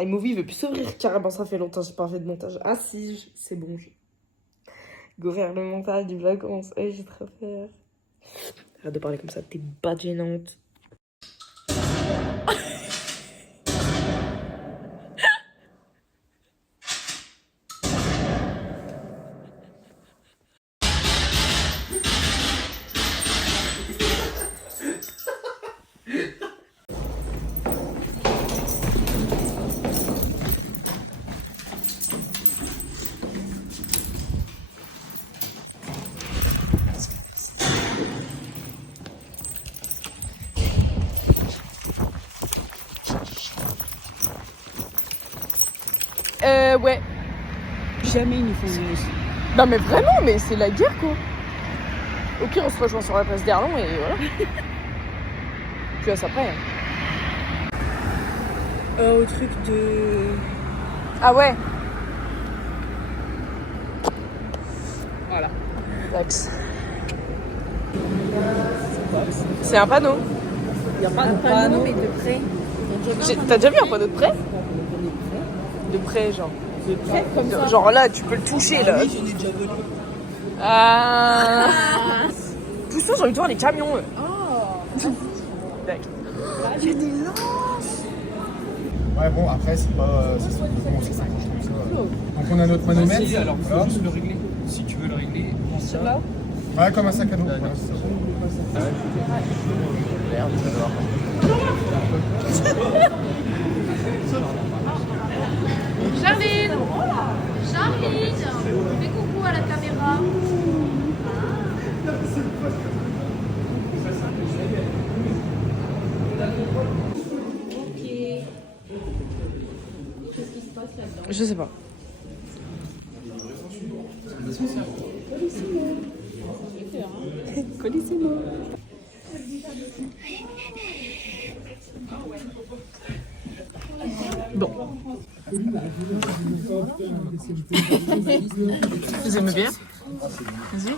iMovie veut plus s'ouvrir carrément, ça fait longtemps que j'ai pas fait de montage. Ah si, c'est bon. Go faire le montage du vlog 11. J'ai trop peur. Arrête de parler comme ça, t'es pas gênante. Ouais. Jamais ils nous font une aussi. Non mais vraiment, mais c'est la guerre quoi. Au pire, on se rejoint sur la place d'Erlon et voilà. Puis à ça après. Au truc de... Ah ouais. Voilà. Dax. C'est un panneau. Il n'y a pas de panneau, mais de près. T'as déjà vu un panneau de près? De près, genre. De près, comme ça. Genre là, tu peux le toucher là. Oui, je l'ai déjà vu. Pousse-toi, j'ai envie de voir les camions. Oh. Dax. Il y a des lances. Ouais, bon, après, c'est pas. C'est bon, c'est 50 comme ça. Donc, on a notre manomètre. Si, alors, Voilà. faut juste le régler. Si tu veux le régler, on tient. Là. Ouais, comme un sac à dos. Voilà, c'est ça. Merde, j'adore. Charline, fais coucou à la caméra. Je sais pas. Connaissez-moi. Bon. Vous aimez bien? Vas-y.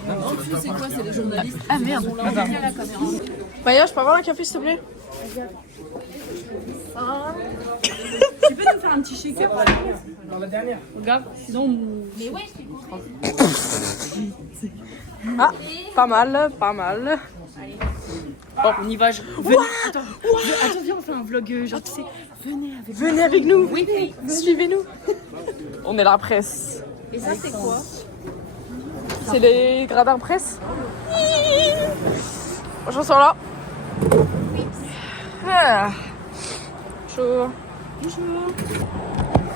C'est quoi? C'est les journalistes. Ah merde. Attends. Maya, je peux avoir un café s'il te plaît? Tu peux nous faire un petit shaker? Dans la dernière. Regarde, sinon... Mais ouais, c'est Ah, pas mal, pas mal. Oh, on y va. Venez. Attends, viens, on fait un vlog genre, tu sais. Venez avec nous. Oui. Suivez-nous. On est la presse. Et ça, c'est quoi? C'est les gradins presse. Bonjour, sont là. Ah. Bonjour. Bonjour.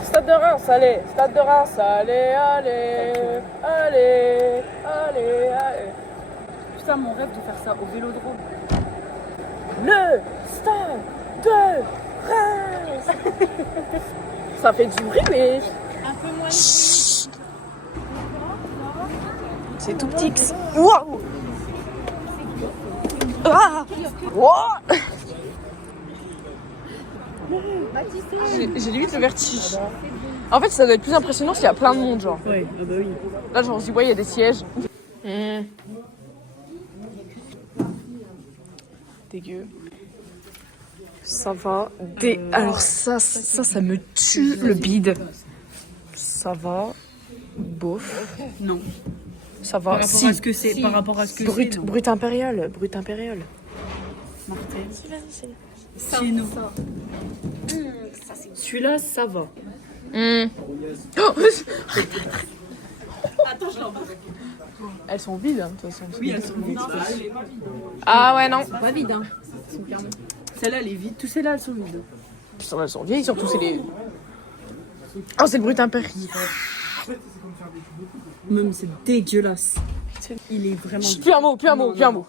Stade de Reims, allez. Stade de Reims, allez, allez. Allez, allez, allez. Putain, mon rêve de faire ça au Vélodrome. Le stade de Reims. Ça fait du bruit, mais... Un peu moins. C'est tout petit. Waouh. Ah. Wow. J'ai limite le vertige. En fait, ça doit être plus impressionnant s'il y a plein de monde, genre. Ouais, bah oui. Là, genre, on se dit, ouais, il y a des sièges. Dégueu. Ça va. Alors ça me tue le bide. Ça va. Bof. Non. Ça va. Par rapport Si. à ce que c'est, par rapport à ce que Brut, c'est, non. brut impérial. Brut impérial. Martel. C'est nous. Celui-là, ça va. Oh, Attends, je l'embarque. elles sont vides, hein, de toute façon. Oui, elles sont vides. Ah ouais, non. Pas vides, hein. Celle-là, elle est vide. Tous celles-là, elles sont vides. Putain, elles sont vieilles, surtout, c'est les... Oh, c'est le brut impérial. Même, c'est dégueulasse. Il est vraiment... Chut, plus un mot, plus un mot, plus un mot.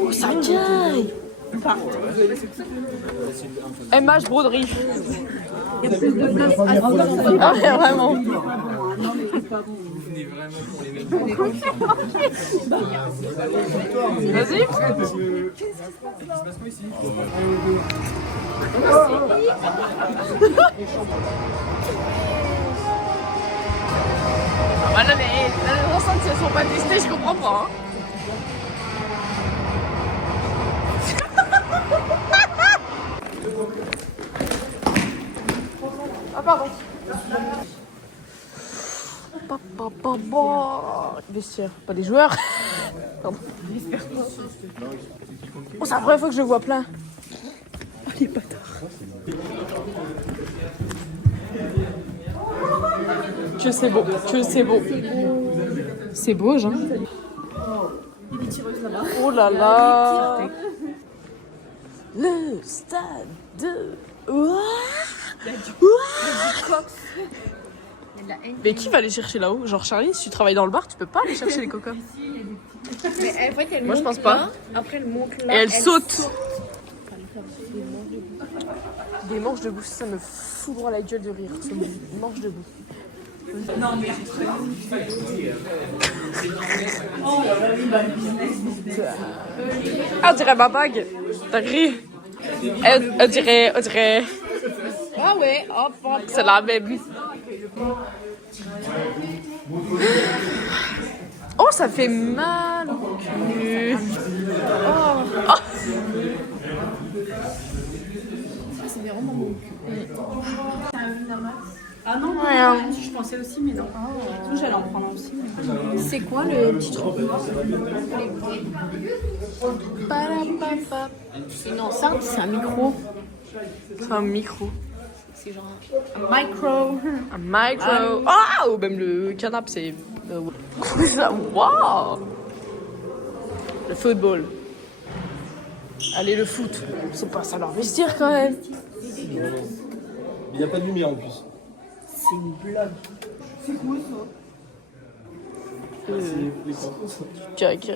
Oh, ça caille. MH broderie. Il y a plus de place à Ah ouais, vraiment. Vous venez vraiment pour les mêmes. Vas-y. Ah bah là, les enceintes, si elles sont pas testées, je comprends pas. Hein. pardon. Vestiaire, pas des joueurs. Pardon. Oh, c'est la première fois que je le vois plein. Oh, les bâtards. Que c'est beau, que c'est beau. C'est beau, Jean. Oh là là. Le stade de... Mais qui va aller chercher là-haut? Genre Charlie, si tu travailles dans le bar, tu peux pas aller chercher les coca. Moi je pense pas. Après, elle monte Et elle saute. Des manches debout, ça me fout droit la gueule de rire. Des manches debout. Ah, on dirait ma bague. T'as ri? On dirait. Ah ouais, hop, hop. C'est la même. Oh, ça fait mal au cul. Oh. C'est vraiment mon cul. Ah non, Rien. je pensais aussi, mais non. J'allais en prendre aussi. Mais... C'est quoi le petit truc? Non, ça, c'est un micro. C'est un micro. C'est genre un micro. Un micro. Ah, ou même le canapé, c'est. Quoi ça? Waouh! Le football. Allez, le foot. C'est pas ça leur vestiaire quand même. Il n'y a pas de lumière en plus. C'est une blague. C'est quoi ça? Jack.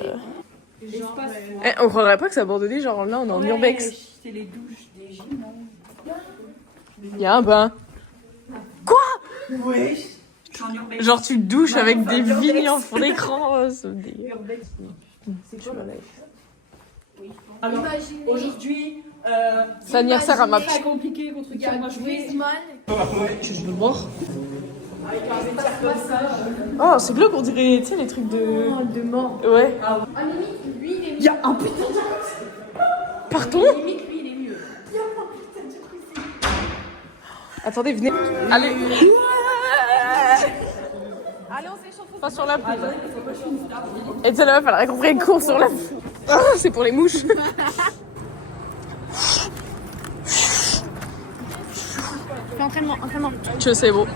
On croirait pas que c'est abandonné, genre là on est en urbex. C'est les douches des gym. Il y a un bain. Quoi? Ouais. Je suis en urbex. Genre tu te douches avec des vignes en fond d'écran. C'est quoi la life? Alors, aujourd'hui, c'est l'anniversaire à ma très compliqué contre qui on va jouer. Je veux boire. Oh, c'est glauque, on dirait, tu sais, les trucs de mort. Ouais. Ah, limite, lui, il est mieux. Il y a un putain Partons. Limite, lui, il est mieux. Attendez, venez. Allez. Allez, on s'échauffe. Pas sur la poule. Et tu sais, la meuf, elle a compris une course sur la poule. Ah, c'est pour les mouches. Fais entraînement. Que c'est beau.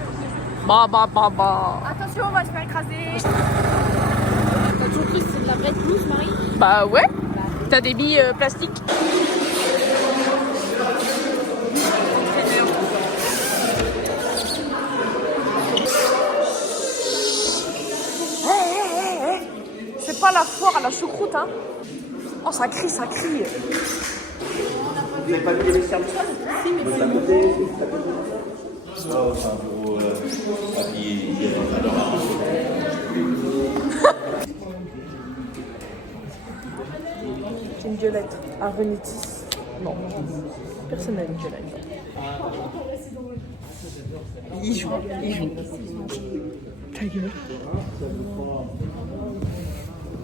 Bah. Attention, on va se faire écraser. T'as toujours cru que c'est de la vraie blouse, Marie? Bah ouais. T'as des billes plastiques. C'est pas la foire à la choucroute, hein. Oh, ça crie. Vous n'avez pas mis les services? Si, mais c'est bon. C'est une violette. Un renitis. Non. Personne n'a une violette. Il joue. Ta gueule.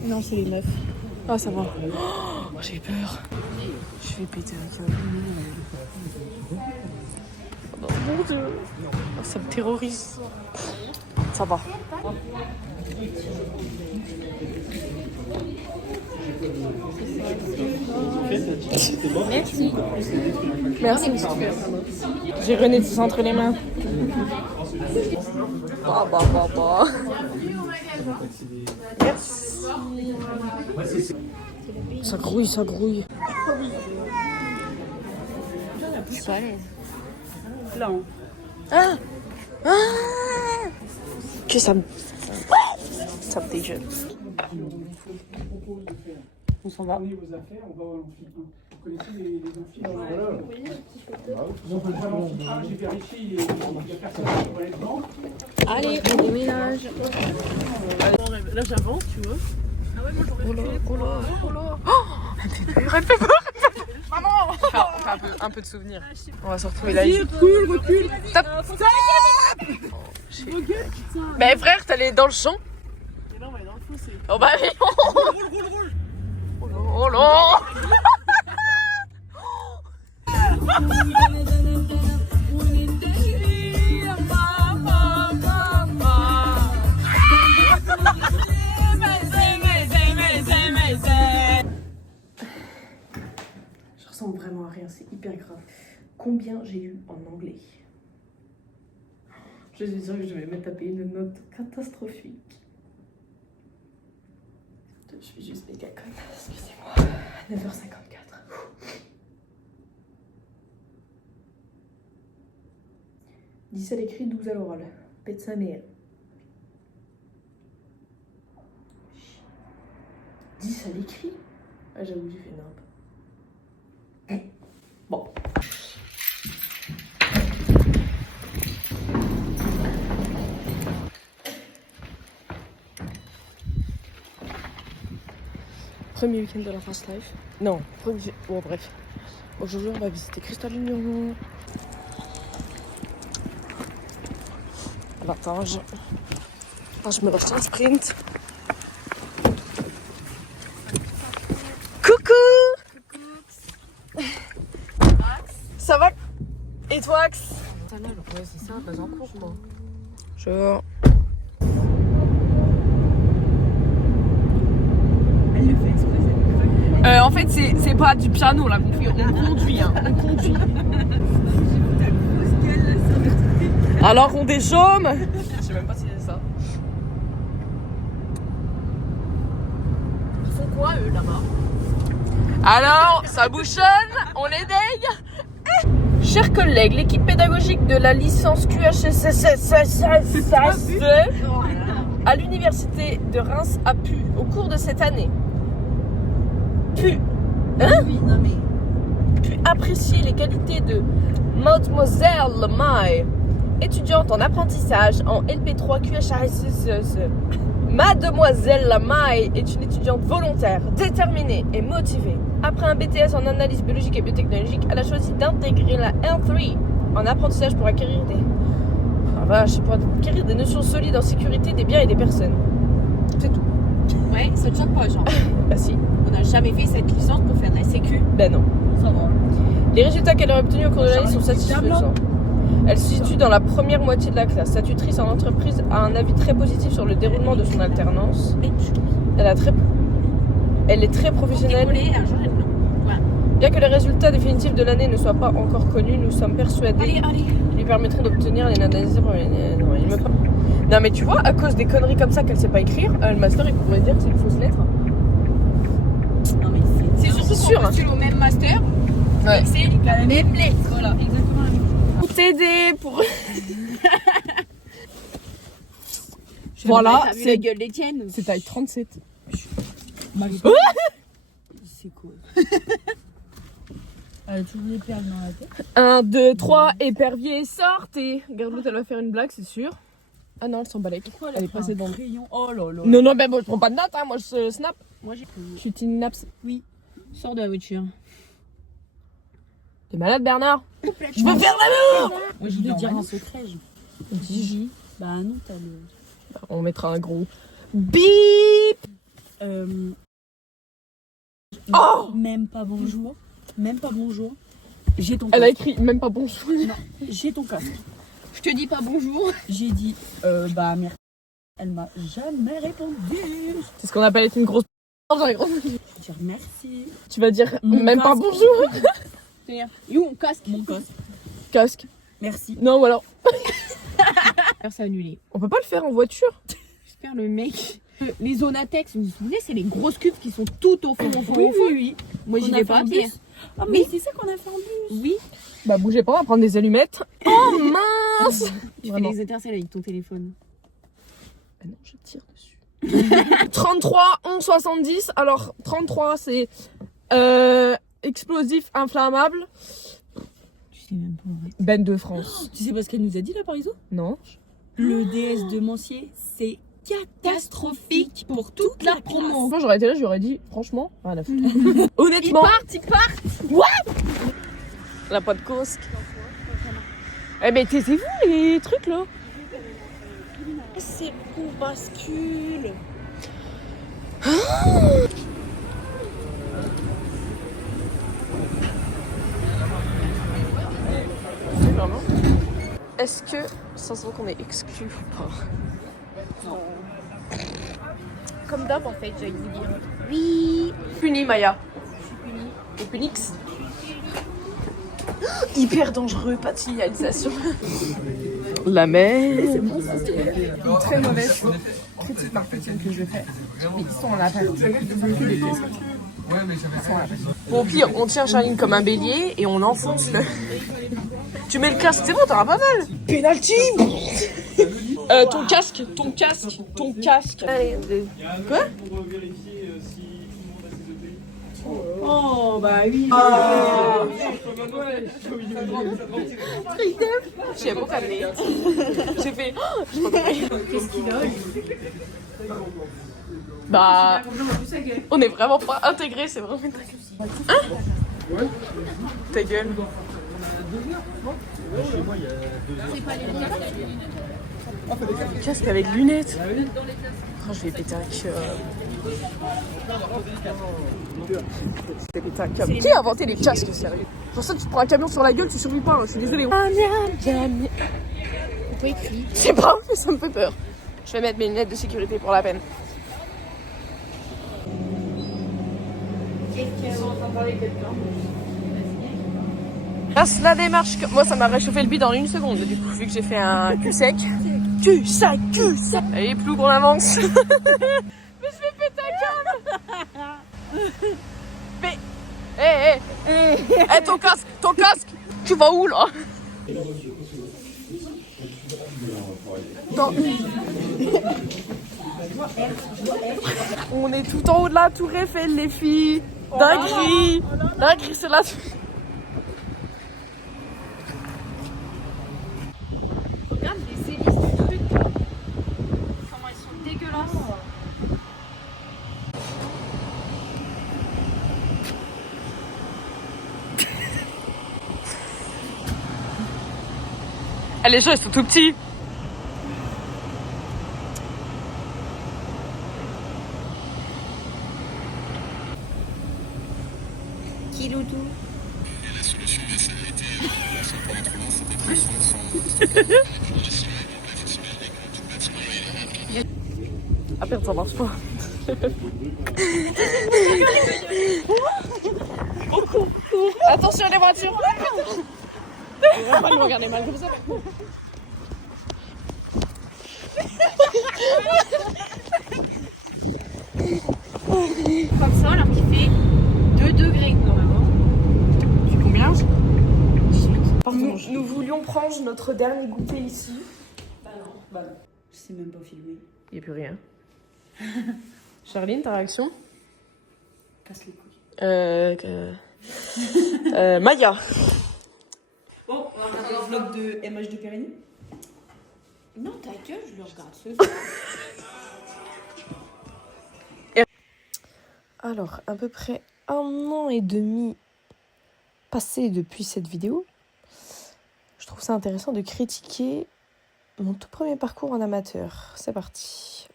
Non, c'est les meufs. Ah, ça va. Oh, j'ai peur. Je vais péter un câble. Oh mon Dieu. Oh, ça me terrorise. Ça va. Merci. J'ai Renétis entre les mains. Bah. Merci. Ça grouille. Je suis pas à l'aise. Là, Que ça me déjeune. on s'en va. Vos affaires, on va en film. Vous connaissez les amphis dans la... Donc, j'ai vérifié, il y a personne qui va être dedans. Allez, on déménage. Là j'avance, tu vois. Ah ouais, moi j'aurais elle me fait peur. Maman. Enfin, un peu de souvenirs. On va se retrouver là. Recule. Stop. Mais frère, t'allais dans le champ. Mais non, on va aller dans le fossé. Oh bah oui. Roule. Oh non. combien j'ai eu en anglais. Je suis sûre que je vais me taper une note catastrophique. Je suis juste méga conne, excusez-moi. 9h54. 10 à l'écrit, 12 à l'oral. Pète sa mère. 10 à l'écrit? Ah, j'avoue, j'ai fait nimp. Bon. Premier week-end de la Fast Life. Non, premier... Bon, bref. Aujourd'hui, on va visiter Cristal Union. Attends, je me lance un sprint. Coucou. Ça va? Et toi, Axe? Ouais, c'est ça, pas en cours, quoi. Bonjour. En fait, c'est pas du piano là qu'on fait, on conduit, hein. On conduit. Alors on déchaume. Je sais même pas si c'est ça. Ils font quoi eux là-bas? Alors, ça bouchonne, on les daigne. Chers collègues, l'équipe pédagogique de la licence QHSS à l'université de Reims a pu, au cours de cette année, pu apprécier les qualités de Mademoiselle Maille, étudiante en apprentissage en LP3 QHSS. Mademoiselle Maille est une étudiante volontaire, déterminée et motivée. Après un BTS en analyse biologique et biotechnologique, elle a choisi d'intégrer la L3 en apprentissage pour acquérir des notions solides en sécurité des biens et des personnes. C'est tout. Ouais, ça te choque pas, genre. Bah si. On n'a jamais fait cette licence pour faire de la sécu. Ben non. Ça va. Les résultats qu'elle a obtenus au cours de l'année sont satisfaisants. Elle se situe dans la première moitié de la classe. Sa tutrice en entreprise a un avis très positif sur le déroulement de son alternance. Elle est très professionnelle. Bien que les résultats définitifs de l'année ne soient pas encore connus, nous sommes persuadés qu'ils lui permettront d'obtenir les analyses. Non mais tu vois, à cause des conneries comme ça qu'elle sait pas écrire, le master il pourrait dire que c'est une fausse lettre. Non mais c'est surtout sûr. C'est au même master. Ouais. C'est la même lettre. Voilà, exactement la même chose. Pour t'aider, pour... Voilà, c'est la gueule d'Étienne. C'est taille 37. C'est quoi? Elle a toujours des perles dans la tête. 1, 2, 3, épervier, sortez. Regarde l'autre, elle va faire une blague, c'est sûr. Ah non, elle s'en balèque. Elle est passée dans le crayon. Oh là là. Non, mais moi je prends pas de notes, hein. Moi je snap. Moi j'ai. Je suis Tiny Naps. Oui. Sors de la voiture. T'es malade, Bernard? Je veux faire l'amour. Moi je voulais dire un secret. Gigi. Bah non, t'as le. On mettra un gros bip. Oh. Même pas bonjour. Même pas bonjour. J'ai ton casque. Elle a écrit même pas bonjour. Non, j'ai ton casque. Je te dis pas bonjour. J'ai dit bah merci. Elle m'a jamais répondu. C'est ce qu'on appelle être une grosse. Je vais dire merci. Tu vas dire Mon même casque. pas bonjour. You, mon casque. Mon casque. Casque. Merci. Non, ou alors. Alors c'est annulé. On peut pas le faire en voiture. J'espère le mec. Les Zonatex, vous vous souvenez, c'est les grosses cubes qui sont tout au fond, oui. Moi j'y vais pas à pied. Ah, mais c'est ça qu'on a fait en bus. Oui. Bah bougez pas, on va prendre des allumettes. Oh mince. Tu fais des étincelles avec ton téléphone. Bah non, je tire dessus. 33, 11, 70. Alors 33 c'est explosif inflammable. Tu sais même pas. Ben de France. Tu sais pas ce qu'elle nous a dit là par exemple? Non. Le DS de Mancier, c'est catastrophique pour toute la promo. Moi j'aurais été là, j'aurais dit franchement, rien à foutre. Honnêtement. Ils partent. What? La pas de cosque. Eh ben taisez-vous les trucs là. C'est qu'on bascule. Vraiment. Est-ce que ça se voit qu'on est exclu ou pas? Non. Comme d'hab en fait, j'allais vous dire. Oui. Puni Maya. Je suis punie. Et Punix. Hyper dangereux, pas de signalisation. La mer. Une très mauvaise critique marketing que je fais. Mais ils sont à la page. Bon, au pire, on tient Charline comme un bélier et on enfonce le... Tu mets le casque, c'est bon, t'auras pas mal. Penalty. Ton casque. Quoi? Oh, bah oui. J'ai pas calmé. J'ai fait... Qu'est-ce qu'il a? Bah... On est vraiment pas intégrés, c'est vraiment... Hein? Ta gueule. Casque avec lunettes. Oh, je vais péter un cœur. Je vais péter un câble. Qui a inventé les casques, sérieux? Pour ça, tu te prends un camion sur la gueule, tu survis pas, hein, je suis désolée. Pourquoi écrit? C'est pas ouf, mais ça me fait peur. Je vais mettre mes lunettes de sécurité pour la peine. Grâce la démarche, moi ça m'a réchauffé le bide en 1 seconde, du coup, vu que j'ai fait un cul sec. Cul sec. Allez, plus on avance. Mais je vais péter un câble. Mais... Hé, ton casque. Tu vas où, là? On est tout en haut de la tour Eiffel, les filles. Dinguerie, c'est la... Regarde les hélices du truc. Comment ils sont dégueulasses. Les gens, ils sont tout petits. Kiloutou. Ah merde, ça marche pas. Attention les voitures. Pas me regarder mal comme ça. Comme ça, alors qu'il fait 2 degrés normalement. C'est combien? 18. Nous voulions prendre notre dernier goûter ici. Bah non. Je sais même pas filmer. Il n'y a plus rien. Charline, ta réaction? Casse les couilles. Maya. Bon, on va regarder le vlog de MH de Périgny. Non, ta gueule, je le regarde ce Alors, à peu près 1 an et demi passé depuis cette vidéo, je trouve ça intéressant de critiquer mon tout premier parcours en amateur. C'est parti.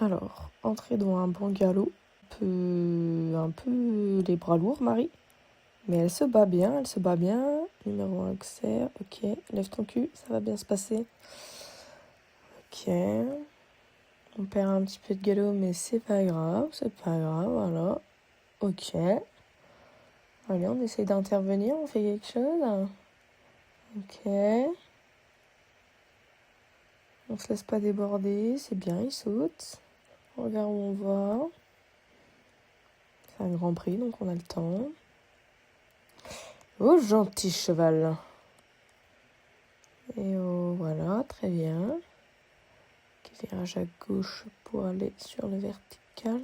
Alors, entrer dans un bungalow, un peu les bras lourds, Marie. Mais elle se bat bien. Numéro 1, Auxerre. Ok, lève ton cul, ça va bien se passer. Ok. On perd un petit peu de galop, mais c'est pas grave, voilà. Ok. Allez, on essaye d'intervenir, on fait quelque chose. Ok. On se laisse pas déborder, c'est bien, il saute. On regarde où on va. C'est un grand prix, donc on a le temps. Oh, gentil cheval. Et oh, voilà, très bien. Virage à gauche pour aller sur le vertical.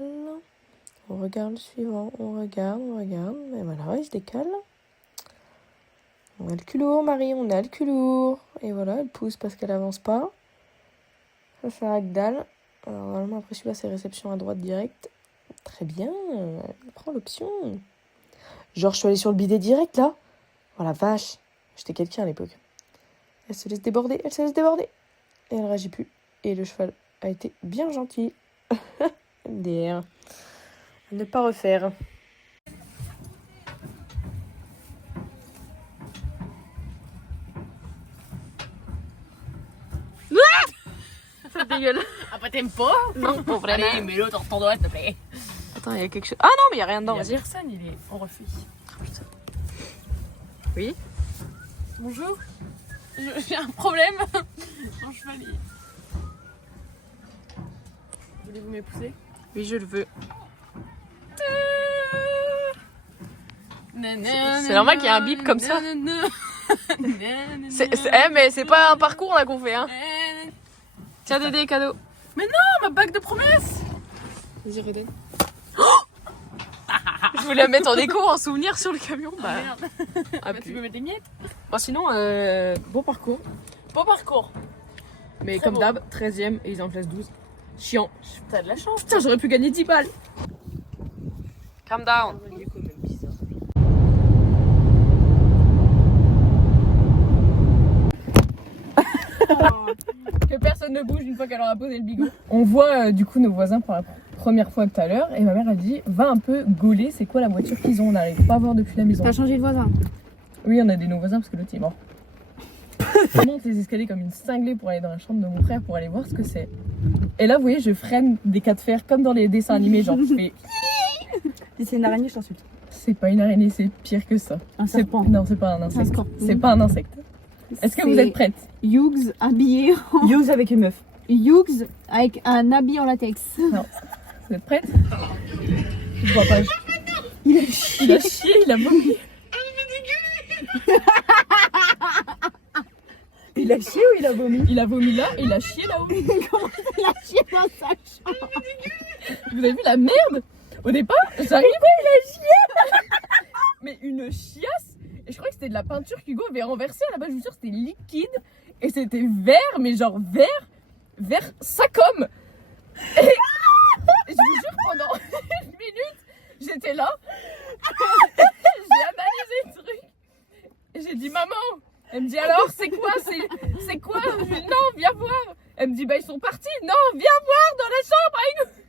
On regarde le suivant, on regarde. Et voilà, il se décale. On a le culot, Marie, on a le culot. Et voilà, elle pousse parce qu'elle avance pas. Ça, c'est un Agdal. Alors, normalement, après celui-là, c'est réception à droite direct. Très bien, elle prend l'option. Genre, je suis allée sur le bidet direct, là. Oh la vache, j'étais quelqu'un à l'époque. Elle se laisse déborder. Et elle réagit plus. Et le cheval a été bien gentil. MDR. Ne pas refaire. Ça dégueule. Ah, pas t'aimes pas? Non, pour vrai. Allez, mets-le dans ton doigt, s'il te plaît. Attends, il y a quelque chose. Ah non, mais il y a rien dedans, vas-y. Personne, il est en refait. Oui. Bonjour. J'ai un problème. Mon chevalier. Voulez-vous m'épouser? Oui, je le veux. C'est normal qu'il y ait un bip comme ça. Mais c'est pas un parcours là qu'on fait, hein. Tiens, Dédé, cadeau. Mais non, ma bague de promesse. Vas-y, Dédé. Je voulais la mettre en déco, en souvenir sur le camion. Bah, Merde. ah, Tu peux mettre des miettes? bon, sinon, bon parcours. Beau parcours. Mais Très comme beau. d'hab, 13ème et ils en classe 12. Chiant. T'as de la chance. Putain, j'aurais pu gagner 10 balles. Calm down. Que personne ne bouge une fois qu'elle aura posé le bigot. On voit du coup nos voisins pour la première fois tout à l'heure et ma mère a dit va un peu gauler, c'est quoi la voiture qu'ils ont, on n'arrive pas à voir depuis la maison. T'as changé de voisin? Oui, on a des nouveaux voisins parce que l'autre il est mort. Je monte les escaliers comme une cinglée pour aller dans la chambre de mon frère pour aller voir ce que c'est. Et là vous voyez je freine des cas de fer comme dans les dessins animés, genre je fais Si c'est une araignée, je t'insulte. c'est pas une araignée, c'est pire que ça. Un C'est serpent. non, c'est pas un insecte. scorpion. C'est pas un insecte. Est-ce que vous êtes prête? Hughes habillé en... Hughes avec une meuf. Hughes avec un habit en latex. Vous êtes prête? Je vois pas. Il a chié, il a vomi. Il a chié ou il a vomi? Il a vomi là et il a chié là-haut. Comment il a chié dans sa chambre? Vous avez vu la merde? Au départ, j'arrive, il a chié. Mais une chiasse. Et je crois que c'était de la peinture qu'Hugo avait renversée. À la base, je vous jure, c'était liquide. Et c'était vert, mais genre vert Sacom. Et je vous jure, pendant une minute, j'étais là. J'ai analysé le truc. Et j'ai dit, maman. Elle me dit, alors, c'est quoi? C'est quoi? Je dis, non, viens voir. Elle me dit, bah, ils sont partis. Non, viens voir dans la chambre avec nous.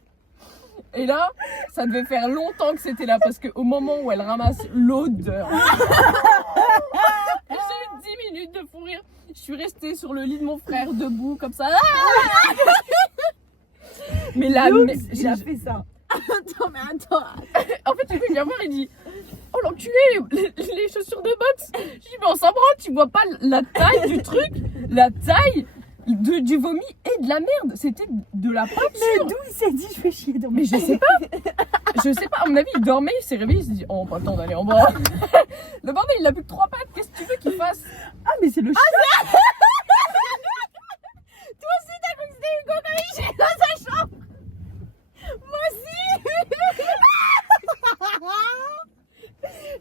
Et là, ça devait faire longtemps que c'était là parce qu'au moment où elle ramasse l'odeur, j'ai eu 10 minutes de fou rire. Je suis restée sur le lit de mon frère debout comme ça. Mais là, J'ai fait ça. Attends, mais attends. en fait, il vient voir, il dit oh l'enculé, les chaussures de boxe. Je dis mais on s'en branle, tu vois pas la taille du truc, la taille du vomi et de la merde. C'était de la peinture. Mais d'où il s'est dit je fais chier dans Mais je sais pas. Je sais pas, à mon avis, il dormait, il s'est réveillé, il s'est dit oh, pas le temps d'aller en bas. Le bordel, il a plus que 3 pattes, qu'est-ce que tu veux qu'il fasse? Ah mais c'est le chien. Toi aussi, t'as cru que c'était Hugo quand il chiait dans sa chambre? Moi aussi.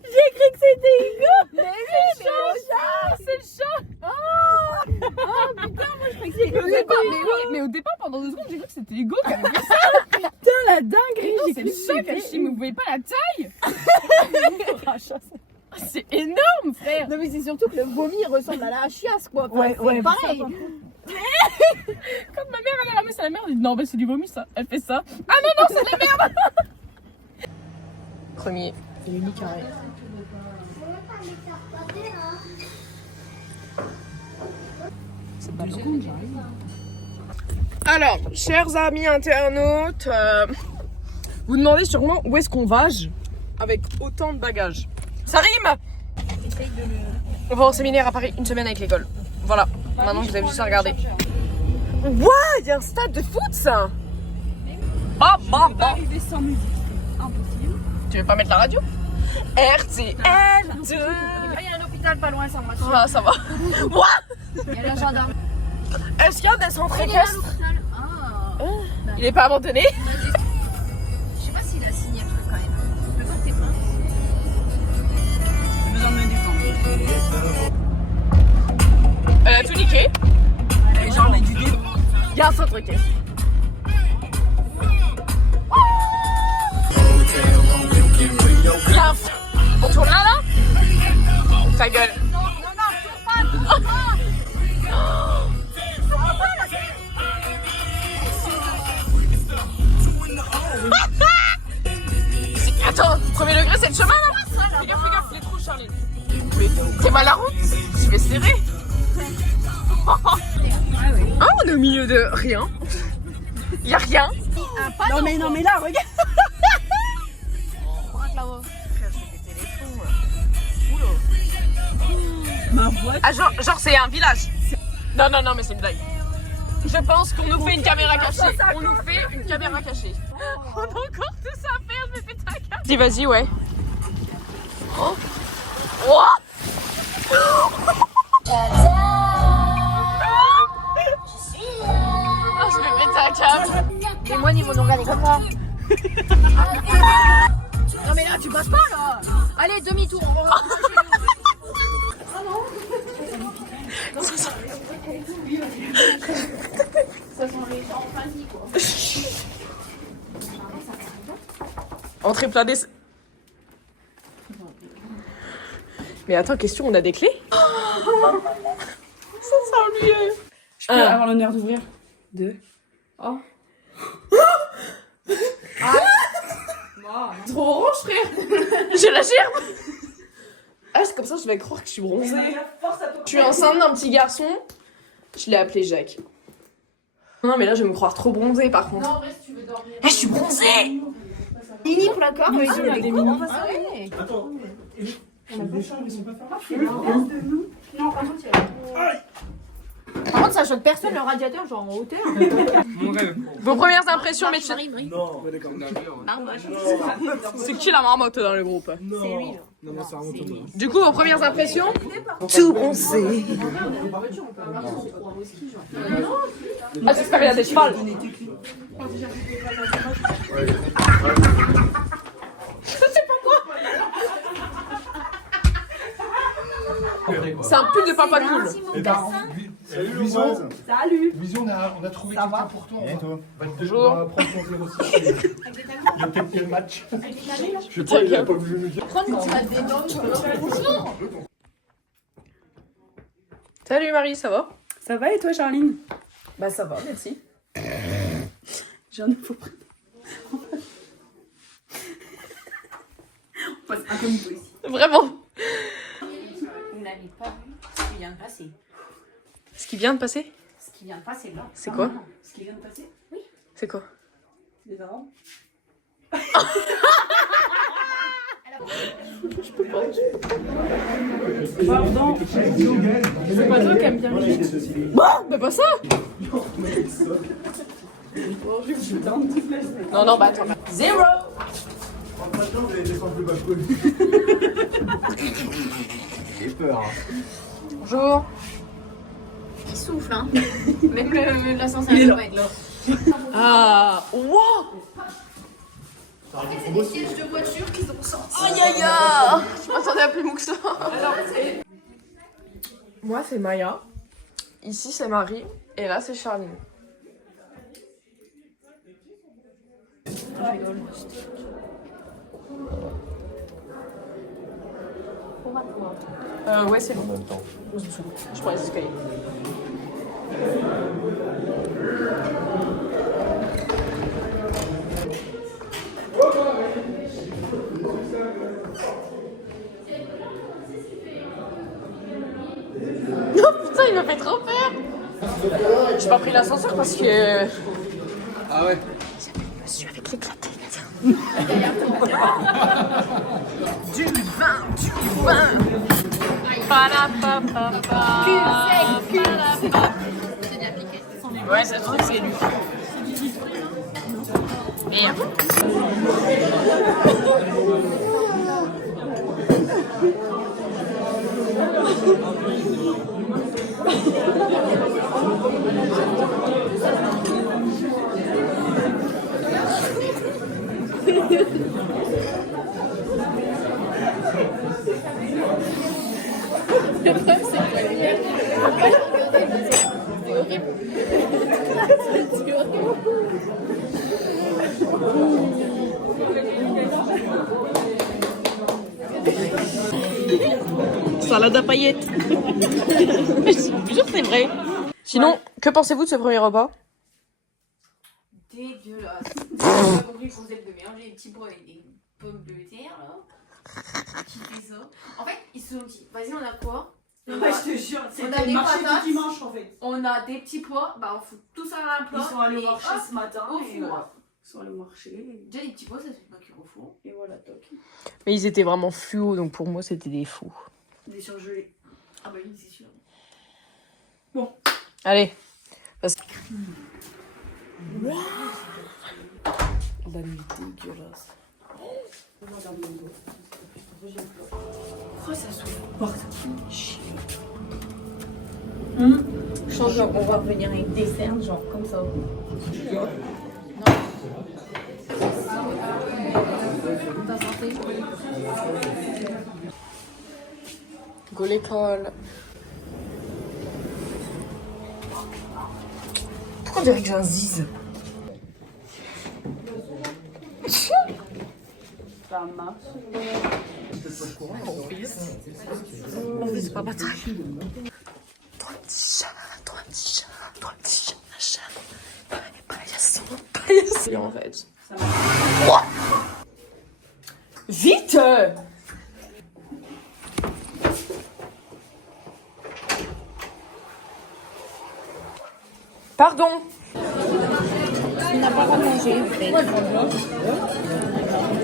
J'ai cru que c'était Hugo. Mais oui, C'est le chat, c'est le chat. oh putain, moi je croyais que c'était Au départ, mais au départ, pendant 2 secondes, j'ai cru que c'était Hugo qui avait fait ça. Putain la dinguerie. Non, J'ai c'est cru le chat qui a chié, mais vous voyez pas la taille? Ah, chat, C'est énorme, frère. Non mais c'est surtout que le vomi ressemble à la chiasse quoi. Enfin, Ouais, c'est ouais, pareil. Quand ma mère elle a ramassé la merde, elle dit non, bah c'est du vomi ça. Elle fait ça. Ah non, non, c'est de la merde. Premier, il est mi-carré. Alors, chers amis internautes, vous demandez sûrement où est-ce qu'on vage avec autant de bagages. Ça rime. On va au séminaire à Paris une semaine avec l'école. Voilà, maintenant vous avez juste à regarder. Waouh, il y a un stade de foot ça. Bah. Arriver sans musique. Impossible. Tu veux pas mettre la radio? RTL2. Il y a un hôpital pas loin, ça me rassure. Ah, ça va. What? Il y a la gendarme. Est-ce qu'il y a des centres Il est à équestres? l'hôpital. Ah. Il est pas abandonné? Je sais pas s'il a signé le truc quand même. Je peux pas que t'es pas. Vous emmenez du temps. Elle a tout niqué. Et j'en mets du dédo. Il y a un centre équestre. Il y a un on tourne là, là? Ta gueule. Attends, premier degré, c'est le chemin là? Fais gaffe, les trous, Charline. Mais t'es mal à la route? Tu vais serrer. Ah, on est au milieu de rien. Y a rien. Non mais là regarde. Ma voix. Ah, genre c'est un village. Non, mais c'est une blague. Je pense qu'on nous fait une caméra cachée. On nous fait une caméra cachée. On a encore tout ça à faire, je vais péter la carte. Vas-y, ouais. Oh. Oh. Oh, je vais péter la câble. Et moi, ils vont nous regarder comme ça. Non mais là tu passes pas là. Allez, demi-tour. Entrée plein d'essai. Mais attends, question, on a des clés? Ça sent mieux. Je peux avoir l'honneur d'ouvrir. 2. Oh. Trop orange frère. J'ai la gerbe. Ah, c'est comme ça, je vais croire que je suis bronzée. Je suis enceinte d'un petit garçon. Je l'ai appelé Jacques. Non, mais là, je vais me croire trop bronzée par contre. Non, en vrai, si tu veux dormir. Eh, je suis bronzée. Mini pour l'accord. Nous aussi, on a des mini. Attends, les chambres, ils sont pas fermés. Non, par contre, par contre, ça choque personne le radiateur, genre en hauteur. Mon rêve. Vos premières impressions, mais Non, c'est qui la marmotte dans le groupe? C'est lui, là. non, c'est vraiment tout. Du coup, vos premières impressions? Tout bronzé. Ah, j'espère qu'il y a des chevals. C'est un pull de papa cool. Salut Vision. Salut. Vision, on a trouvé quelqu'un pour toi. Et toi? Bonjour. On va prendre ton 06. Il a peut-être quel match? Je sais pas, il a pas voulu nous dire. Salut Marie, ça va? Ça va et toi Charline? Bah ça va, merci. J'ai un nouveau prénom. On passe incognito ici. Vraiment. Vous n'avez pas vu ce qui vient de passer. Ce qui vient de passer? Ce qui vient de passer là. C'est quoi? Ce qui vient de passer? C'est quoi? Des arabes. Pardon. C'est pas toi qui aime bien les bah pas ça. Non, bah attends. Zéro. Maintenant, vous allez descendre plus bas que lui. J'ai peur. Bonjour. Il souffle, hein. Même l'ascenseur va être là. Ah, wow. C'est des sièges de voiture qu'ils ont sortis. Aïe aïe aïe. Je m'attendais à plus mou que ça. Moi c'est Maya. Ici c'est Marie. Et là c'est Charline. Ouais, c'est bon. Je prends les escaliers. Oh putain, il m'a fait trop peur. J'ai pas pris l'ascenseur parce que... Ah ouais. Je suis avec l'éclaté. Du vin. Ouais, ça se trouve que c'est lui. Merde. Salade à paillettes. Mais je suis sûre que c'est vrai. Sinon, que pensez-vous de ce premier repas? Dégueulasse. J'ai pas compris le concept de mélanger des petits pois avec des pommes de terre là. Qui fait ça? En fait, ils se sont dit, vas-y, on a quoi? Ouais, je te jure, c'est On a le des marché patates. du dimanche en fait. On a des petits pois, bah on fout tout ça dans un plat. Ils sont allés au et marché hop, ce matin. au Et four. voilà. Ils sont allés au marché. Déjà, les petits pois, ça se fait pas cuire au four. Et voilà, toc. Mais ils étaient vraiment fluos, donc pour moi, c'était des fous. Des surgelés. Ah bah oui, c'est sûr. Allez. La nuit dégueulasse. Pourquoi ça s'ouvre? Je pense qu'on va revenir avec des cernes, genre comme ça. Go l'école. Pourquoi on dirait que j'ai un ziz? C'est pas bataille. Toi un petit chat, toi un petit chat, toi un petit chat, machin. Paillasson, paillasson. En fait. What? Vite! Pardon. On n'a pas à manger, en fait.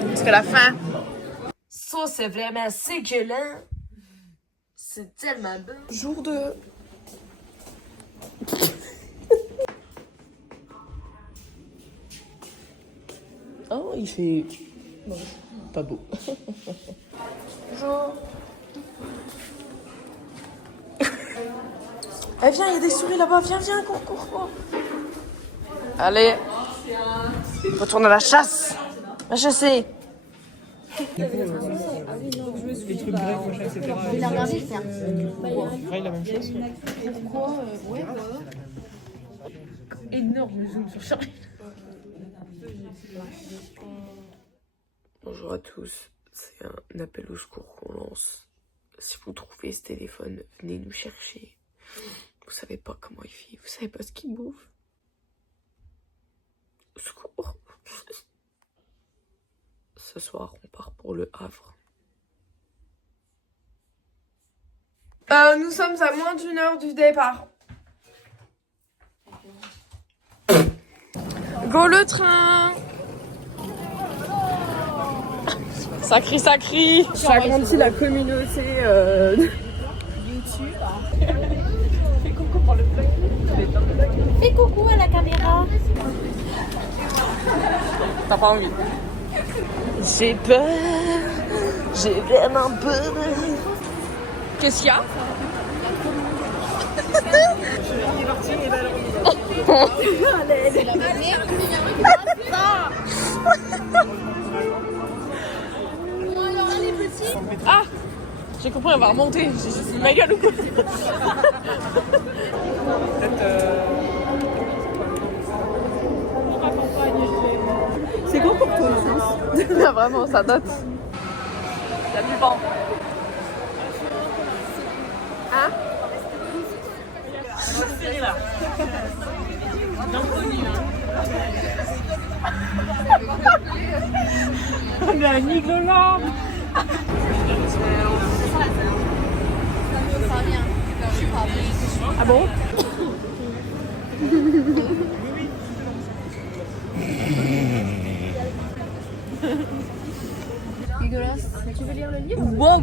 Parce que la fin. Ça, c'est vraiment succulent. C'est tellement bon. Jour de. Oh, il fait. Non, pas beau. Bonjour. Eh, viens, il y a des souris là-bas. Viens, viens, cours. Allez. Retourne à la chasse. Va chasser. Les trucs grecs, machin, etc. Il a regardé, c'est un. Pareil, la même chose. Pourquoi ouais, énorme zoom sur Charlie. Bonjour à tous, c'est un appel au secours qu'on lance. Si vous trouvez ce téléphone, venez nous chercher. Vous savez pas comment il vit, vous savez pas ce qu'il bouffe. Au secours. Ce soir, on part pour le Havre. Nous sommes à moins d'1 heure du départ. Go le train! Ça crie. J'agrandis la communauté. Fais coucou à la caméra. T'as pas envie? J'ai peur. J'ai vraiment peur. Qu'est-ce qu'il y a? Ah! J'ai compris, on va remonter. J'ai juste ma gueule ou quoi? C'est quoi pour toi, l'essence? Vraiment, ça date. Il y a du vent. Hein? On a un niglo larme. Ah bon? Dégueulasse. Tu veux lire le livre? Wow.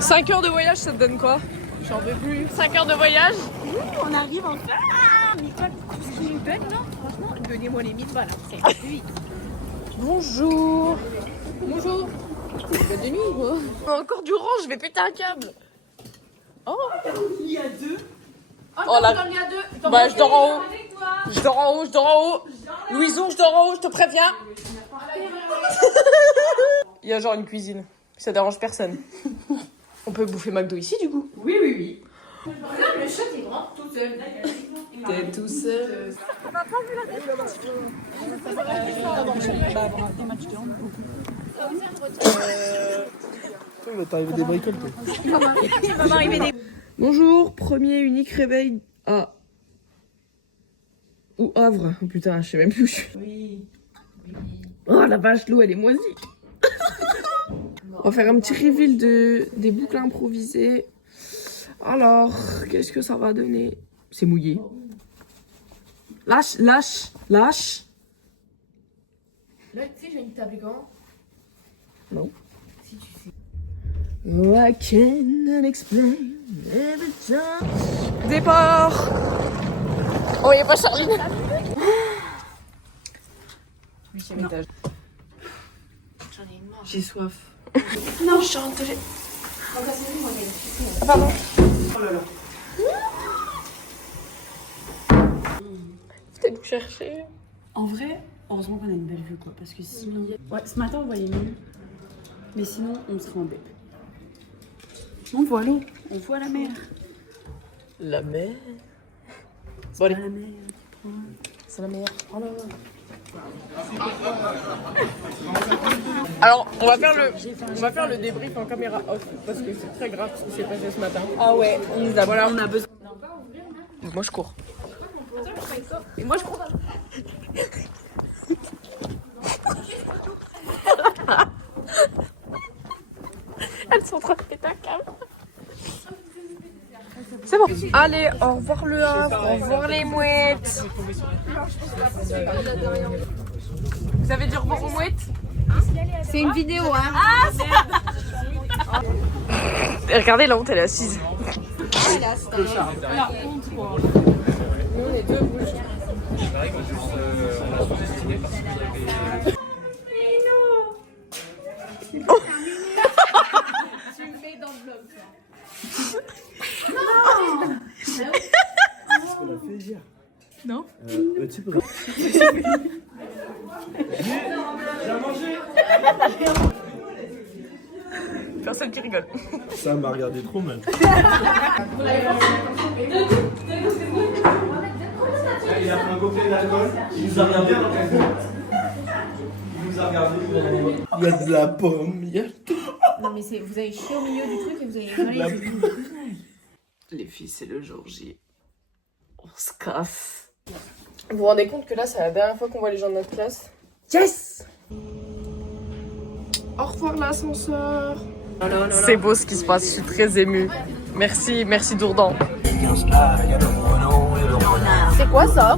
5 heures de voyage, ça te donne quoi? J'en veux plus. 5 heures de voyage? On arrive en fait. Ah, Nicole, tout ce qui nous donne, là, franchement, donnez-moi les 1000 balles. C'est lui. Bonjour. Bonjour. C'est la demi, quoi. Encore du orange, je vais péter un câble. Oh. Il y a deux. Oh là. Bah, je dors en haut. Je dors en haut. Louison, je dors en haut, je te préviens. Il y a genre une cuisine. Ça dérange personne. On peut bouffer McDo ici, du coup? Oui. Le chat est grand, tout seul. T'es tout seul. Il va t'arriver des bricoles, toi. Bonjour, premier et unique réveil à... Ou Havre. Oh putain, je sais même plus. Oui. Oh la vache, l'eau elle est moisie. On va faire un petit reveal des boucles improvisées. Alors, qu'est-ce que ça va donner? C'est mouillé. Lâche. Là, tu sais, j'ai une table comment? Non. Si tu sais. Oh, I cannot explain every time. Départ. Oh, y'a pas Charline. J'ai soif. Non, je suis rentrée. Pardon. Peut-être vous chercher. En vrai, heureusement qu'on a une belle vue quoi, parce que sinon... Ouais, ce matin on voyait mieux, mais sinon on serait en bête. On voit l'eau, on voit la mer. La mer. C'est pas la mer qui prend... C'est la mer. Oh là là. Alors, on va faire le débrief en caméra off parce que c'est très grave ce qui s'est passé ce matin. Ah ouais, on nous a, Voilà. on a besoin. Moi je cours. Et moi je cours. Elles sont en train de péter un câble. C'est bon. Allez, au revoir le Havre, au revoir les mouettes. Vous avez dit au revoir aux mouettes? C'est une vidéo, hein. Et regardez, la honte, elle est assise. La honte, quoi. Nous, on est deux bouches. Tu me mets dans le vlog, Ce qu'on a fait hier. Non. Tu peux... Personne qui rigole. Ça m'a regardé trop mal. Il a fait un cocktail d'alcool. Il nous a regardé. Il nous a regardé. Il y a de la pomme, il y a Non mais vous avez chié au milieu du truc et vous avez... Les filles, c'est le jour J. On se casse. Vous vous rendez compte que là, c'est la dernière fois qu'on voit les gens de notre classe? Yes! Au revoir l'ascenseur. C'est beau ce qui se passe, je suis très émue. Merci, merci Dourdan. C'est quoi ça?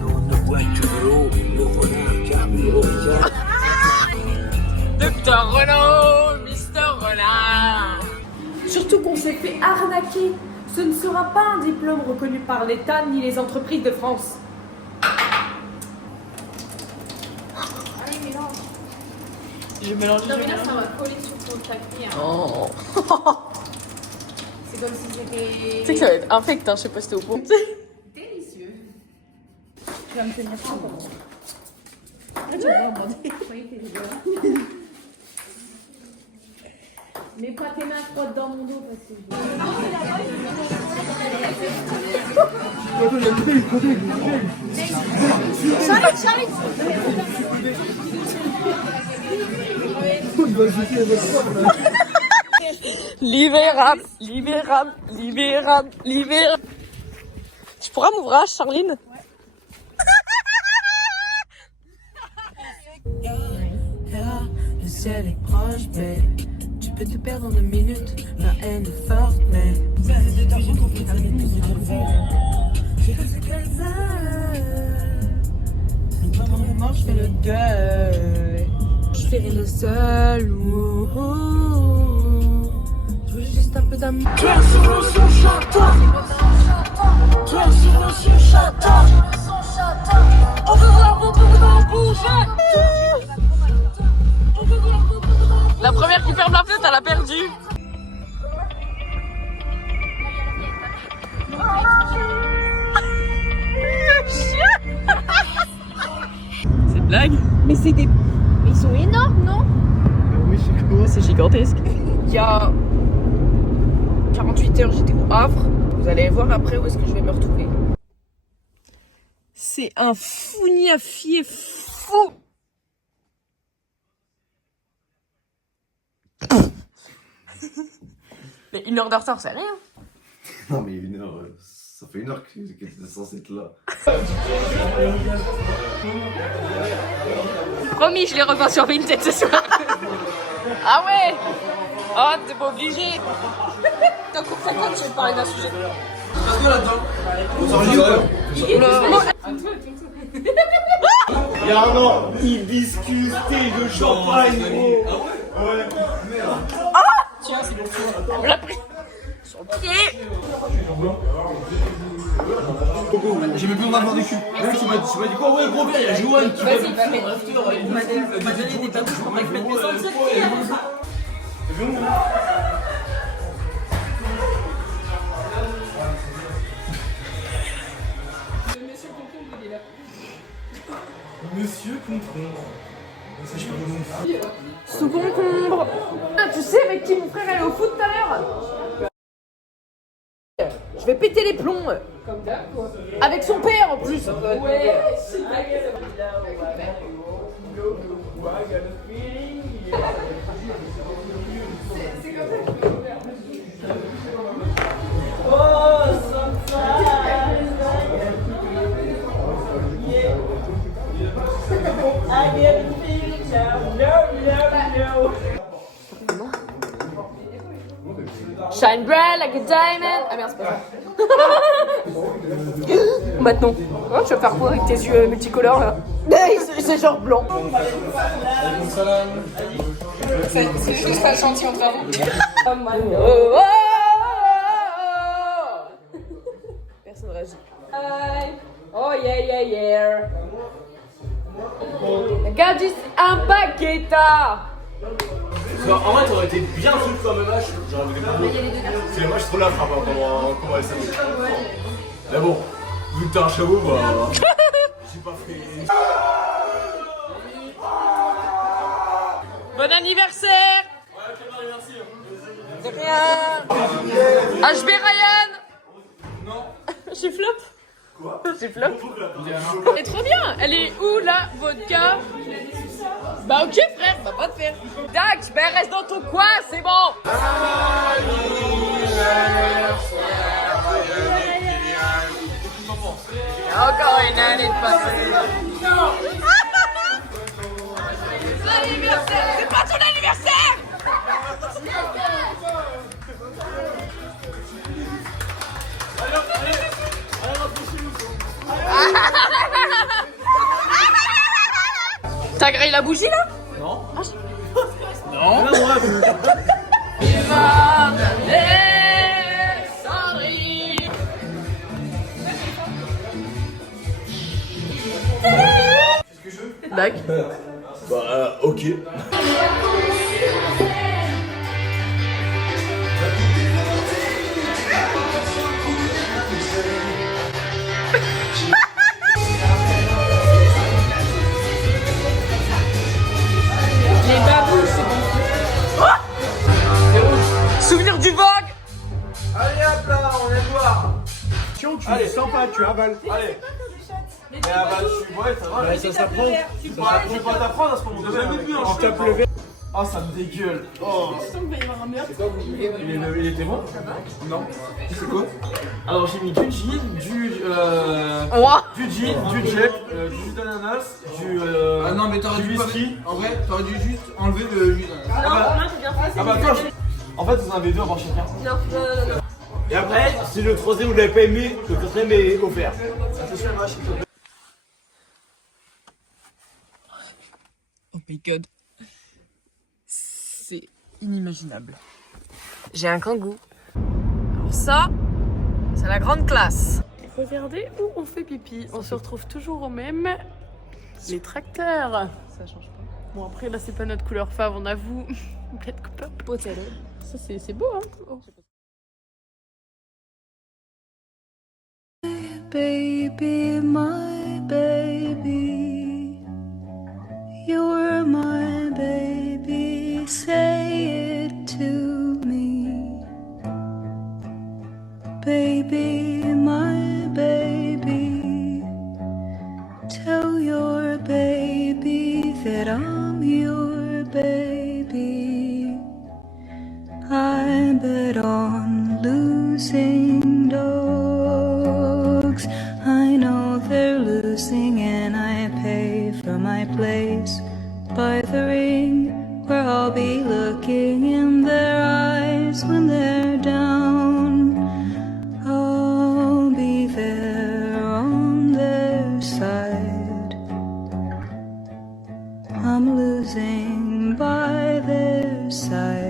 Docteur Renaud, Mister Renard. Surtout qu'on s'est fait arnaquer. Ce ne sera pas un diplôme reconnu par l'État ni les entreprises de France. Je mélange. Non mais là ça va coller sur ton tapis. Hein. Oh. C'est comme si c'était... Tu sais que ça va être infect, hein, je sais pas si t'es au courant. délicieux. Tu vas me tenir ça comment? Mets pas tes mains froides dans mon dos parce que... Libérable, libérable, libérable, libérable. Tu pourras m'ouvrir, Charline? Le ciel est proche, mais tu peux te perdre en 2 minutes. La haine est forte, mais je fais le deuil. Je ferai le seul. Je veux juste un peu d'amour. On veut voir vos bourreaux bouger. La première qui ferme la fenêtre, elle a perdu. C'est une blague? Mais c'est des... Ils sont énormes, non? Oui, je sais quoi. C'est gigantesque. Il y a 48 heures, j'étais au Havre. Vous allez voir après où est-ce que je vais me retrouver. C'est un fougnafier fou. Mais 1 heure de retard, c'est rien. Non, mais 1 heure, ça fait 1 heure que t'es censé être là. Promis, je les revois sur Vinted ce soir. Ah ouais? Oh, t'es pas obligé. T'as cours 50, je vais te parler d'un sujet. Il y a un an, hibiscus, thé de champagne, gros. Ouais. Tiens, c'est bon. Elle me l'a pris sur le pied. J'ai même plus besoin d'avoir des culs. Là, tu m'as dit quoi? Ouais, gros verre, il y a Johan qui va me faire un after. Il m'a donné des tatouages pour pas que je mette mes sentiers. Monsieur Concombre. Sous concombre. Ah, tu sais avec qui mon frère allait au foot tout à l'heure? Je vais péter les plombs. Comme d'hab, quoi. Avec son père en plus. Ouais. Shine bright like a diamond. Ah merde, c'est pas ça. Maintenant. Oh, tu vas faire quoi avec tes yeux multicolores là? C'est genre blanc. C'est juste ça le chantier entre nous. Personne réagit. Oh yeah yeah yeah. Regarde un paqueta. En vrai, t'aurais été bien truc comme un match. J'aurais voulu pas. C'est le match trop la frappe, comment elle s'appelle. Mais bon, vu que t'as un chameau, bah. J'ai pas fait. Bon anniversaire. Ouais, ok, merci. De rien. HB Ryan. Non. J'ai flop. Quoi? J'ai flop. Elle est trop bien. Elle est où la vodka? Bah ok frère, bah pas de faire. Dac, bah reste dans ton coin, c'est bon. Encore une année de passée. L'anniversaire, c'est pas ton anniversaire. T'as grillé la bougie là? Non. Non. Dac. Bah, ok. Les babous, c'est bon. Souvenir du Vogue. Allez hop là, on est boire. Tu sens pas, tu avales. Allez. Mais bah, tu ouais, ça va. Ça s'apprend. Je vais pas t'apprendre à ce moment. Jamais vu un Tape le verre. Oh, ça me dégueule. Oh. Il était bon? Non. C'est quoi? Alors j'ai mis du gin, du gin, du jet, du jus d'ananas, Ah non, mais t'aurais dû whisky. En vrai, t'aurais dû juste enlever le jus d'ananas. Ah bah toi, en fait vous en avez deux avant chacun. Non. Et après, si le troisième vous l'avez pas aimé, le quatrième est offert. Oh my god. C'est inimaginable. J'ai un kangou. Alors ça, c'est la grande classe. Regardez où on fait pipi. On se retrouve toujours au même. Les tracteurs. Ça change pas. Bon après là c'est pas notre couleur fave, on avoue. Black Cooper. Ça c'est beau hein. Oh. Baby, my baby, you're my baby, say it to me. Baby, my baby, tell your baby that I'm your baby. I bet on losing dogs. I know they're losing and I pay for my place by the ring where I'll be looking in their eyes when they're down. I'll be there on their side. I'm losing by their side.